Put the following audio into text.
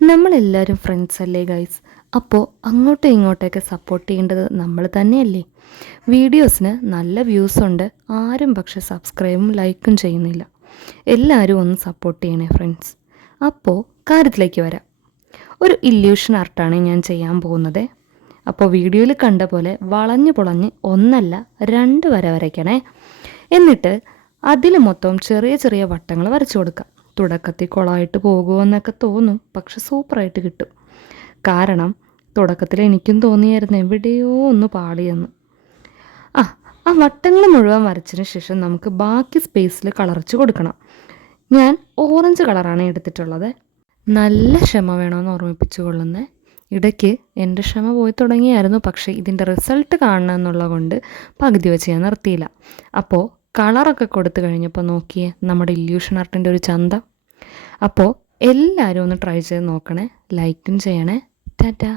നമ്മളെല്ലാവരും ഫ്രണ്ട്സ് അല്ലേ ഗൈസ്? അപ്പോൾ അങ്ങോട്ടും ഇങ്ങോട്ടൊക്കെ സപ്പോർട്ട് ചെയ്യേണ്ടത് നമ്മൾ തന്നെയല്ലേ? വീഡിയോസിന് നല്ല വ്യൂസ് ഉണ്ട്, ആരും പക്ഷെ സബ്സ്ക്രൈബും ലൈക്കും ചെയ്യുന്നില്ല. എല്ലാവരും ഒന്ന് സപ്പോർട്ട് ചെയ്യണേ ഫ്രണ്ട്സ്. അപ്പോൾ കാര്യത്തിലേക്ക് വരാം. ഒരു ഇല്യൂഷൻ ആർട്ടാണ് ഞാൻ ചെയ്യാൻ പോകുന്നത്. അപ്പോൾ വീഡിയോയിൽ കണ്ട പോലെ വളഞ്ഞു പൊളഞ്ഞ് ഒന്നല്ല 2 വര വരയ്ക്കണേ. എന്നിട്ട് അതിൽ മൊത്തം ചെറിയ ചെറിയ വട്ടങ്ങൾ വരച്ചു കൊടുക്കാം. തുടക്കത്തിൽ കുളമായിട്ട് പോകുമെന്നൊക്കെ തോന്നും, പക്ഷെ സൂപ്പറായിട്ട് കിട്ടും. കാരണം തുടക്കത്തിൽ എനിക്കും തോന്നിയായിരുന്നു എവിടെയോ ഒന്ന് പാളിയെന്ന്. ആ ആ വട്ടങ്ങൾ മുഴുവൻ വരച്ചതിന് ശേഷം നമുക്ക് ബാക്കി സ്പേസിൽ കളറച്ച് കൊടുക്കണം. ഞാൻ ഓറഞ്ച് കളറാണ് എടുത്തിട്ടുള്ളത്. നല്ല ക്ഷമ വേണമെന്ന് ഓർമ്മിപ്പിച്ചു കൊള്ളുന്നത്. ഇടയ്ക്ക് എൻ്റെ ക്ഷമ പോയി തുടങ്ങിയായിരുന്നു, പക്ഷേ ഇതിൻ്റെ റിസൾട്ട് കാണണം എന്നുള്ളത് കൊണ്ട് പകുതി വെച്ച് ഞാൻ നിർത്തിയില്ല. അപ്പോൾ കളറൊക്കെ കൊടുത്തു കഴിഞ്ഞപ്പോൾ നോക്കിയേ നമ്മുടെ ഇല്യൂഷൻ ആർട്ടിൻ്റെ ഒരു ചന്തം. അപ്പോൾ എല്ലാവരും ഒന്ന് ട്രൈ ചെയ്ത് നോക്കണേ, ലൈക്കും ചെയ്യണേ. ടാറ്റാ.